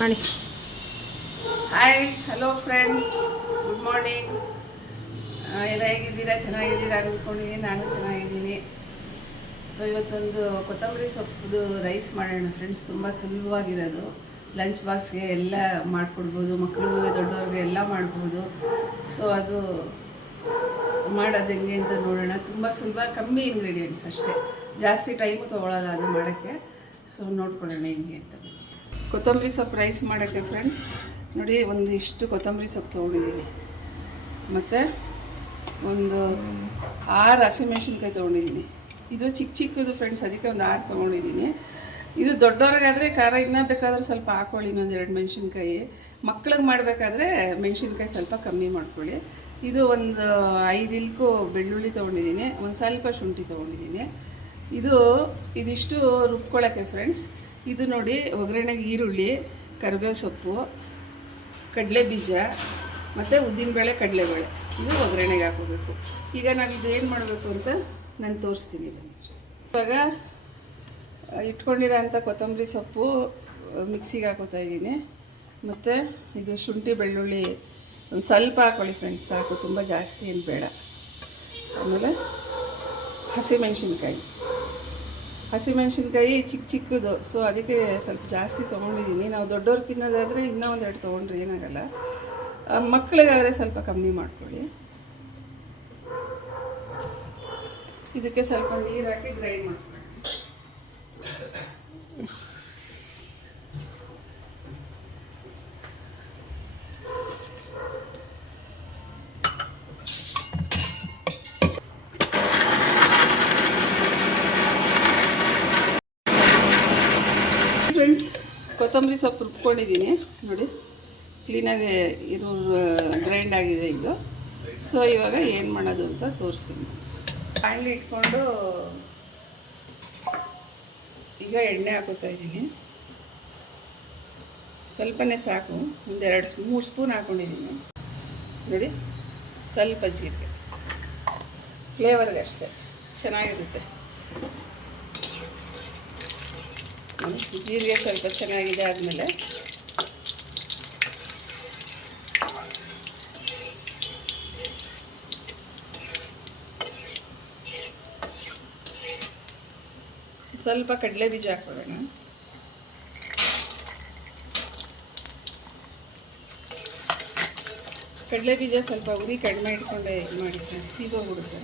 ಮಾಡಿ. Hi, hello friends, good morning. ಎಲ್ಲ ಹೇಗಿದ್ದೀರಾ? ಚೆನ್ನಾಗಿದ್ದೀರಾ ಅಂದ್ಕೊಂಡಿದ್ದೀನಿ. ನಾನು ಚೆನ್ನಾಗಿದ್ದೀನಿ. ಸೊ ಇವತ್ತೊಂದು ಕೊತ್ತಂಬರಿ ಸೊಪ್ಪು ರೈಸ್ ಮಾಡೋಣ ಫ್ರೆಂಡ್ಸ್. ತುಂಬ ಸುಲಭವಾಗಿರೋದು, ಲಂಚ್ ಬಾಕ್ಸ್ಗೆ ಎಲ್ಲ ಮಾಡಿಕೊಡ್ಬೋದು, ಮಕ್ಕಳಿಗೆ ದೊಡ್ಡವ್ರಿಗೆ ಎಲ್ಲ ಮಾಡ್ಬೋದು. ಸೊ ಅದು ಮಾಡೋದು ಹೆಂಗೆ ಅಂತ ನೋಡೋಣ. ತುಂಬ ಸುಲಭ, ಕಮ್ಮಿ ಇಂಗ್ರೀಡಿಯೆಂಟ್ಸ್ ಅಷ್ಟೇ, ಜಾಸ್ತಿ ಟೈಮು ತೊಗೊಳ್ಳಲ್ಲ ಅದು ಮಾಡೋಕ್ಕೆ. ಸೊ ನೋಡ್ಕೊಳ್ಳೋಣ ಹೆಂಗೆ ಅಂತ. ಕೊತ್ತಂಬರಿ ಸೊಪ್ಪು ರೈಸ್ ಮಾಡೋಕ್ಕೆ ಫ್ರೆಂಡ್ಸ್ ನೋಡಿ, ಒಂದಿಷ್ಟು ಕೊತ್ತಂಬರಿ ಸೊಪ್ಪು ತೊಗೊಂಡಿದ್ದೀನಿ, ಮತ್ತು ಒಂದು 6 ಹಸಿಮೆಣ್ಸಿನ್ಕಾಯಿ ತೊಗೊಂಡಿದ್ದೀನಿ. ಇದು ಚಿಕ್ಕದು ಫ್ರೆಂಡ್ಸ್, ಅದಕ್ಕೆ ಒಂದು 6 ತೊಗೊಂಡಿದ್ದೀನಿ. ಇದು ದೊಡ್ಡವ್ರಿಗಾದರೆ ಖಾರ ಇನ್ನೂ ಬೇಕಾದರೆ ಸ್ವಲ್ಪ ಹಾಕ್ಕೊಳ್ಳಿ, ಇನ್ನೊಂದು 2 ಮೆಣಸಿನ್ಕಾಯಿ. ಮಕ್ಳಿಗೆ ಮಾಡಬೇಕಾದ್ರೆ ಮೆಣಸಿನ್ಕಾಯಿ ಸ್ವಲ್ಪ ಕಮ್ಮಿ ಮಾಡ್ಕೊಳ್ಳಿ. ಇದು ಒಂದು 5 ಇಲ್ಕು ಬೆಳ್ಳುಳ್ಳಿ ತೊಗೊಂಡಿದ್ದೀನಿ, ಒಂದು ಸ್ವಲ್ಪ ಶುಂಠಿ ತೊಗೊಂಡಿದ್ದೀನಿ. ಇದಿಷ್ಟು ರುಬ್ಕೊಳ್ಳೋಕ್ಕೆ ಫ್ರೆಂಡ್ಸ್. ಇದು ನೋಡಿ, ಒಗ್ಗರಣೆಗೆ ಈರುಳ್ಳಿ, ಕರಿಬೇವು ಸೊಪ್ಪು, ಕಡಲೆ ಬೀಜ ಮತ್ತು ಉದ್ದಿನಬೇಳೆ, ಕಡಲೆಬೇಳೆ, ಇದು ಒಗ್ಗರಣೆಗೆ ಹಾಕೋಬೇಕು. ಈಗ ನಾವು ಇದು ಏನು ಮಾಡಬೇಕು ಅಂತ ನಾನು ತೋರಿಸ್ತೀನಿ ಬನ್ನಿ. ಇವಾಗ ಇಟ್ಕೊಂಡಿರೋ ಅಂಥ ಕೊತ್ತಂಬರಿ ಸೊಪ್ಪು ಮಿಕ್ಸಿಗೆ ಹಾಕೋತಾ ಇದ್ದೀನಿ. ಮತ್ತು ಇದು ಶುಂಠಿ ಬೆಳ್ಳುಳ್ಳಿ ಒಂದು ಸ್ವಲ್ಪ ಹಾಕ್ಕೊಳ್ಳಿ ಫ್ರೆಂಡ್ಸ್, ಸಾಕು, ತುಂಬ ಜಾಸ್ತಿ ಏನು ಬೇಡ. ಆಮೇಲೆ ಹಸಿಮೆಣ್ಸಿನ್ಕಾಯಿ ಚಿಕ್ಕದು, ಸೊ ಅದಕ್ಕೆ ಸ್ವಲ್ಪ ಜಾಸ್ತಿ ತೊಗೊಂಡಿದ್ದೀನಿ. ನಾವು ದೊಡ್ಡವ್ರು ತಿನ್ನೋದಾದರೆ ಇನ್ನೂ ಒಂದು 2 ತೊಗೊಂಡ್ರೆ ಏನಾಗಲ್ಲ. ಮಕ್ಕಳಿಗಾದರೆ ಸ್ವಲ್ಪ ಕಮ್ಮಿ ಮಾಡ್ಕೊಳ್ಳಿ. ಇದಕ್ಕೆ ಸ್ವಲ್ಪ ನೀರು ಹಾಕಿ ಗ್ರೈಂಡ್ ಮಾಡ್ಕೊಳ್ಳಿ. ಫ್ರೆಂಡ್ಸ್, ಕೊತ್ತಂಬರಿ ಸೊಪ್ಪು ರುಬ್ಕೊಂಡಿದ್ದೀನಿ ನೋಡಿ, ಕ್ಲೀನಾಗಿ ಗ್ರೈಂಡ್ ಆಗಿದೆ ಇದು. ಸೊ ಇವಾಗ ಏನು ಮಾಡೋದು ಅಂತ ತೋರಿಸ್ತೀನಿ. ಬಾಣಲಿ ಇಟ್ಕೊಂಡು ಈಗ ಎಣ್ಣೆ ಹಾಕೋತಾ ಇದ್ದೀನಿ. ಸ್ವಲ್ಪನೇ ಸಾಕು, ಒಂದು 3 ಸ್ಪೂನ್ ಹಾಕ್ಕೊಂಡಿದ್ದೀನಿ ನೋಡಿ. ಸ್ವಲ್ಪ ಜೀರಿಗೆ, ಫ್ಲೇವರ್ಗೆ ಅಷ್ಟೇ, ಚೆನ್ನಾಗಿರುತ್ತೆ. ಜೀರಿಗೆ ಸ್ವಲ್ಪ ಚೆನ್ನಾಗಿದೆ ಆದಮೇಲೆ ಸ್ವಲ್ಪ ಕಡಲೆ ಬೀಜ ಹಾಕೋಣ. ಕಡಲೆ ಬೀಜ ಸ್ವಲ್ಪ ಉರಿ ಕಡಿಮೆ ಇಟ್ಕೊಂಡೆ ಇದು ಮಾಡಿ ಸೀದೋಗ್ಬಿಡುತ್ತೆ.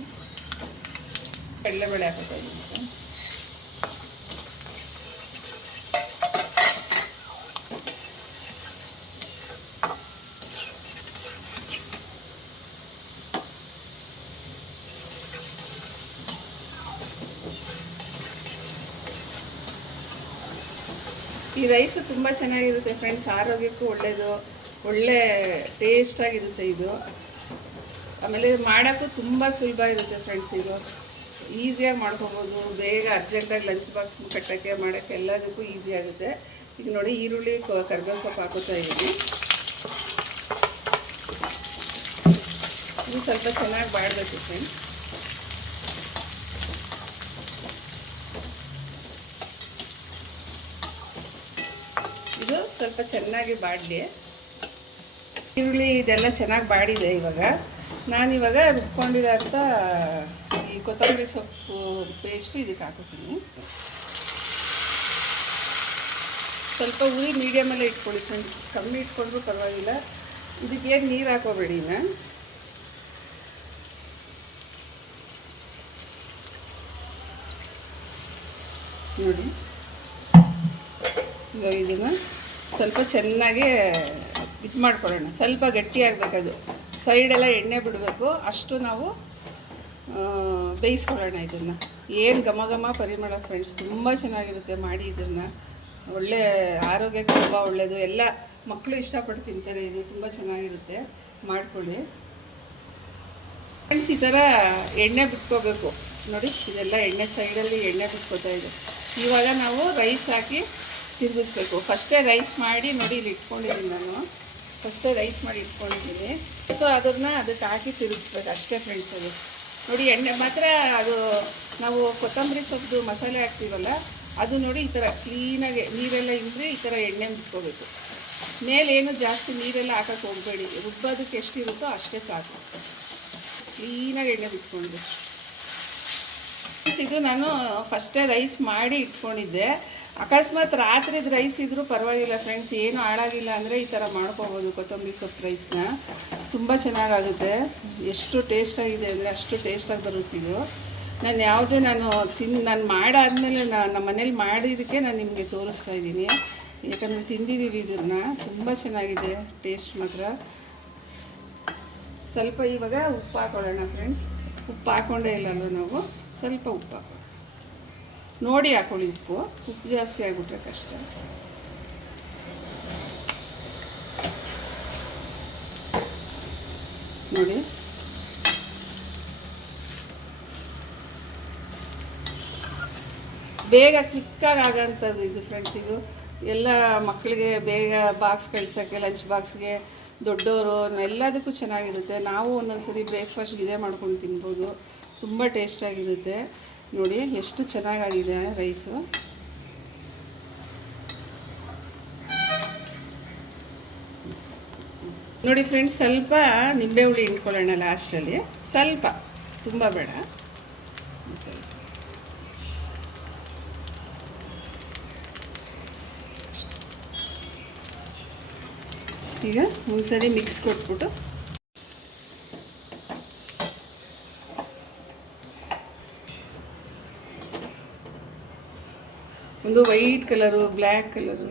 ಕಡಲೆಬೇಳೆ ಹಾಕೋತಾ ಇದ್ದೀನಿ ಫ್ರೆಂಡ್ಸ್. ಈ ರೈಸು ತುಂಬ ಚೆನ್ನಾಗಿರುತ್ತೆ ಫ್ರೆಂಡ್ಸ್, ಆರೋಗ್ಯಕ್ಕೂ ಒಳ್ಳೆಯದು, ಒಳ್ಳೆ ಟೇಸ್ಟಾಗಿರುತ್ತೆ ಇದು. ಆಮೇಲೆ ಮಾಡೋಕ್ಕೂ ತುಂಬ ಸುಲಭ ಇರುತ್ತೆ ಫ್ರೆಂಡ್ಸ್. ಇದು ಈಸಿಯಾಗಿ ಮಾಡ್ಕೊಬೋದು, ಬೇಗ ಅರ್ಜೆಂಟಾಗಿ ಲಂಚ್ ಬಾಕ್ಸ್ ಕಟ್ಟೋಕ್ಕೆ ಮಾಡೋಕ್ಕೆ ಎಲ್ಲದಕ್ಕೂ ಈಸಿ ಆಗುತ್ತೆ. ಈಗ ನೋಡಿ, ಈರುಳ್ಳಿ ಕರಿಬೇವು ಸೊಪ್ಪು ಹಾಕೋತಾ ಇದ್ದೀನಿ. ಇದು ಸ್ವಲ್ಪ ಚೆನ್ನಾಗಿ ಬಾಡಬೇಕು ಫ್ರೆಂಡ್ಸ್. ಇದು ಸ್ವಲ್ಪ ಚೆನ್ನಾಗಿ ಬಾಡಲಿ. ಈರುಳ್ಳಿ ಇದೆಲ್ಲ ಚೆನ್ನಾಗಿ ಬಾಡಿದೆ. ಇವಾಗ ನಾನಿವಾಗ ರುಬ್ಕೊಂಡಿರೋ ಅಂಥ ಈ ಕೊತ್ತಂಬರಿ ಸೊಪ್ಪು ಪೇಸ್ಟು ಇದಕ್ಕೆ ಹಾಕೋತೀನಿ. ಸ್ವಲ್ಪ ಉರಿ ಮೀಡಿಯಮಲ್ಲೇ ಇಟ್ಕೊಳ್ಳಿ ಫ್ರೆಂಡ್ಸ್, ಕಮ್ಮಿ ಇಟ್ಕೊಂಡ್ರೂ ಪರವಾಗಿಲ್ಲ. ಇದಕ್ಕೆ ನೀರು ಹಾಕೋಬೇಡಿ. ನೋಡಿ, ಇವಾಗ ಇದನ್ನು ಸ್ವಲ್ಪ ಚೆನ್ನಾಗಿ ಇದು ಮಾಡ್ಕೊಳ್ಳೋಣ. ಸ್ವಲ್ಪ ಗಟ್ಟಿಯಾಗಬೇಕದು, ಸೈಡೆಲ್ಲ ಎಣ್ಣೆ ಬಿಡಬೇಕು, ಅಷ್ಟು ನಾವು ಬೇಯಿಸ್ಕೊಳ್ಳೋಣ. ಇದನ್ನು ಏನು ಘಮ ಪರಿಮಳ ಫ್ರೆಂಡ್ಸ್, ತುಂಬ ಚೆನ್ನಾಗಿರುತ್ತೆ. ಮಾಡಿ ಇದನ್ನು, ಒಳ್ಳೆ ಆರೋಗ್ಯಕ್ಕೆ ತುಂಬ ಒಳ್ಳೆಯದು. ಎಲ್ಲ ಮಕ್ಕಳು ಇಷ್ಟಪಟ್ಟು ತಿಂತಾರೆ. ಇದು ತುಂಬ ಚೆನ್ನಾಗಿರುತ್ತೆ, ಮಾಡ್ಕೊಳ್ಳಿ ಫ್ರೆಂಡ್ಸ್. ಈ ಥರ ಎಣ್ಣೆ ಬಿಟ್ಕೋಬೇಕು ನೋಡಿ, ಇದೆಲ್ಲ ಎಣ್ಣೆ ಸೈಡಲ್ಲಿ ಎಣ್ಣೆ ಬಿಟ್ಕೋತಾ ಇದೆ. ಇವಾಗ ನಾವು ರೈಸ್ ಹಾಕಿ ತಿರುಗಿಸ್ಬೇಕು. ಫಸ್ಟೇ ರೈಸ್ ಮಾಡಿ ನೋಡಿ, ಇಲ್ಲಿ ಇಟ್ಕೊಂಡಿದ್ದೀನಿ ನಾನು, ಫಸ್ಟೇ ರೈಸ್ ಮಾಡಿ ಇಟ್ಕೊಂಡಿದ್ದೀನಿ. ಸೊ ಅದಕ್ಕೆ ಹಾಕಿ ತಿರುಗಿಸ್ಬೇಕು ಅಷ್ಟೇ ಫ್ರೆಂಡ್ಸ್. ಅದು ನೋಡಿ, ಎಣ್ಣೆ ಮಾತ್ರ ಅದು ನಾವು ಕೊತ್ತಂಬರಿ ಸೊಪ್ಪು ಮಸಾಲೆ ಹಾಕ್ತೀವಲ್ಲ, ಅದು ನೋಡಿ ಈ ಥರ ಕ್ಲೀನಾಗಿ ನೀರೆಲ್ಲ ಇಂದ್ರೆ ಈ ಥರ ಎಣ್ಣೆ ಬಿಟ್ಕೋಬೇಕು. ಮೇಲೇನು ಜಾಸ್ತಿ ನೀರೆಲ್ಲ ಹಾಕಕ್ಕೆ ಹೋಗಬೇಡಿ, ರುಬ್ಬೋದಕ್ಕೆ ಎಷ್ಟಿರುತ್ತೋ ಅಷ್ಟೇ ಸಾಕು. ಕ್ಲೀನಾಗಿ ಎಣ್ಣೆ ಬಿಟ್ಕೊಂಡು ಇದು ನಾನು ಫಸ್ಟೇ ರೈಸ್ ಮಾಡಿ ಇಟ್ಕೊಂಡಿದ್ದೆ. ಅಕಸ್ಮಾತ್ ರಾತ್ರಿದು ರೈಸ್ ಇದ್ದರೂ ಪರವಾಗಿಲ್ಲ ಫ್ರೆಂಡ್ಸ್, ಏನು ಹಾಳಾಗಿಲ್ಲ ಅಂದರೆ ಈ ಥರ ಮಾಡ್ಕೋಬೋದು. ಕೊತ್ತಂಬರಿ ಸೊಪ್ಪು ರೈಸ್ನ ತುಂಬ ಚೆನ್ನಾಗಾಗುತ್ತೆ. ಎಷ್ಟು ಟೇಸ್ಟಾಗಿದೆ ಅಂದರೆ ಅಷ್ಟು ಟೇಸ್ಟಾಗಿ ಬರುತ್ತಿದ್ದು. ನಾನು ಮಾಡಾದಮೇಲೆ ನಮ್ಮ ಮನೇಲಿ ಮಾಡಿದ್ದಕ್ಕೆ ನಾನು ನಿಮಗೆ ತೋರಿಸ್ತಾ ಇದ್ದೀನಿ, ಯಾಕಂದರೆ ತಿಂದಿದ್ದೀವಿ ಇದನ್ನು. ತುಂಬ ಚೆನ್ನಾಗಿದೆ ಟೇಸ್ಟ್ ಮಾತ್ರ. ಸ್ವಲ್ಪ ಇವಾಗ ಉಪ್ಪು ಹಾಕೊಳ್ಳೋಣ ಫ್ರೆಂಡ್ಸ್. ಉಪ್ಪು ಹಾಕ್ಕೊಂಡೇ ಇಲ್ಲಲ್ವ ನಾವು, ಸ್ವಲ್ಪ ಉಪ್ಪು ನೋಡಿ ಹಾಕೊಳ್ಳಿ. ಉಪ್ಪು ಜಾಸ್ತಿ ಆಗಿಬಿಟ್ರೆ ಕಷ್ಟ. ನೋಡಿ ಬೇಗ ಕ್ವಿಕ್ಕಾಗಿ ಆಗೋಂಥದ್ದು ಇದು ಫ್ರೆಂಡ್ಸ್. ಇದು ಎಲ್ಲ ಮಕ್ಕಳಿಗೆ ಬೇಗ ಬಾಕ್ಸ್ ಕಳ್ಸೋಕ್ಕೆ, ಲಂಚ್ ಬಾಕ್ಸ್ಗೆ, ದೊಡ್ಡವರು ಎಲ್ಲದಕ್ಕೂ ಚೆನ್ನಾಗಿರುತ್ತೆ. ನಾವು ಒಂದೊಂದು ಸರಿ ಬ್ರೇಕ್ಫಾಸ್ಟ್ಗೆ ಇದೇ ಮಾಡ್ಕೊಂಡು ತಿನ್ಬೋದು. ತುಂಬ ಟೇಸ್ಟಾಗಿರುತ್ತೆ. ನೋಡಿ ಎಷ್ಟು ಚೆನ್ನಾಗಾಗಿದೆ ರೈಸು. ನೋಡಿ ಫ್ರೆಂಡ್ಸ್, ಸ್ವಲ್ಪ ನಿಂಬೆ ಹುಳಿ ಹಿಂಡ್ಕೊಳ್ಳೋಣ ಲಾಸ್ಟಲ್ಲಿ. ಸ್ವಲ್ಪ, ತುಂಬ ಬೇಡ, ಸ್ವಲ್ಪ. ಈಗ ಒಂದ್ಸರಿ ಮಿಕ್ಸ್ ಕೊಟ್ಬಿಟ್ಟು ಒಂದು ವೈಟ್ ಕಲರು, ಬ್ಲ್ಯಾಕ್ ಕಲರು,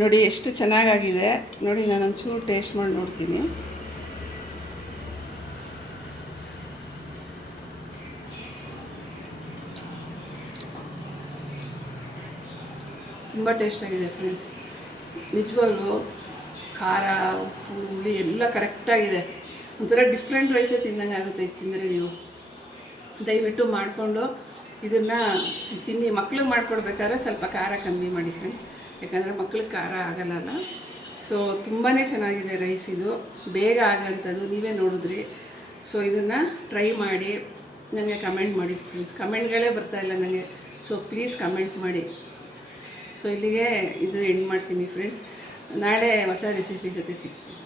ನೋಡಿ ಎಷ್ಟು ಚೆನ್ನಾಗಾಗಿದೆ. ನೋಡಿ ನಾನೊಂಚೂರು ಟೇಸ್ಟ್ ಮಾಡಿ ನೋಡ್ತೀನಿ. ತುಂಬ ಟೇಸ್ಟಾಗಿದೆ ಫ್ರೆಂಡ್ಸ್. ನಿಜವಾಗ್ಲೂ ಖಾರ, ಉಪ್ಪು, ಹುಳಿ ಎಲ್ಲ ಕರೆಕ್ಟಾಗಿದೆ. ಒಂಥರ ಡಿಫ್ರೆಂಟ್ ರೈಸೇ ತಿಂದಂಗೆ ಆಗುತ್ತೆ ಇದು ತಿಂದರೆ. ನೀವು ದಯವಿಟ್ಟು ಮಾಡಿಕೊಂಡು ಇದನ್ನು ತಿನ್ನಿ. ಮಕ್ಳಿಗೆ ಮಾಡಿಕೊಡ್ಬೇಕಾದ್ರೆ ಸ್ವಲ್ಪ ಖಾರ ಕಮ್ಮಿ ಮಾಡಿ ಫ್ರೆಂಡ್ಸ್, ಯಾಕಂದರೆ ಮಕ್ಳಿಗೆ ಖಾರ ಆಗಲ್ಲ. ಸೊ ತುಂಬಾ ಚೆನ್ನಾಗಿದೆ ರೈಸ್. ಇದು ಬೇಗ ಆಗೋಂಥದ್ದು, ನೀವೇ ನೋಡಿದ್ರಿ. ಸೊ ಇದನ್ನು ಟ್ರೈ ಮಾಡಿ ನನಗೆ ಕಮೆಂಟ್ ಮಾಡಿ ಫ್ರೆಂಡ್ಸ್. ಕಮೆಂಟ್ಗಳೇ ಬರ್ತಾಯಿಲ್ಲ ನನಗೆ, ಸೊ ಪ್ಲೀಸ್ ಕಮೆಂಟ್ ಮಾಡಿ. ಸೊ ಇಲ್ಲಿಗೆ ಇದು ಎಂಡ್ ಮಾಡ್ತೀನಿ ಫ್ರೆಂಡ್ಸ್. ನಾಳೆ ಹೊಸ ರೆಸಿಪಿ ಜೊತೆ ಸಿಗ್ತೀನಿ.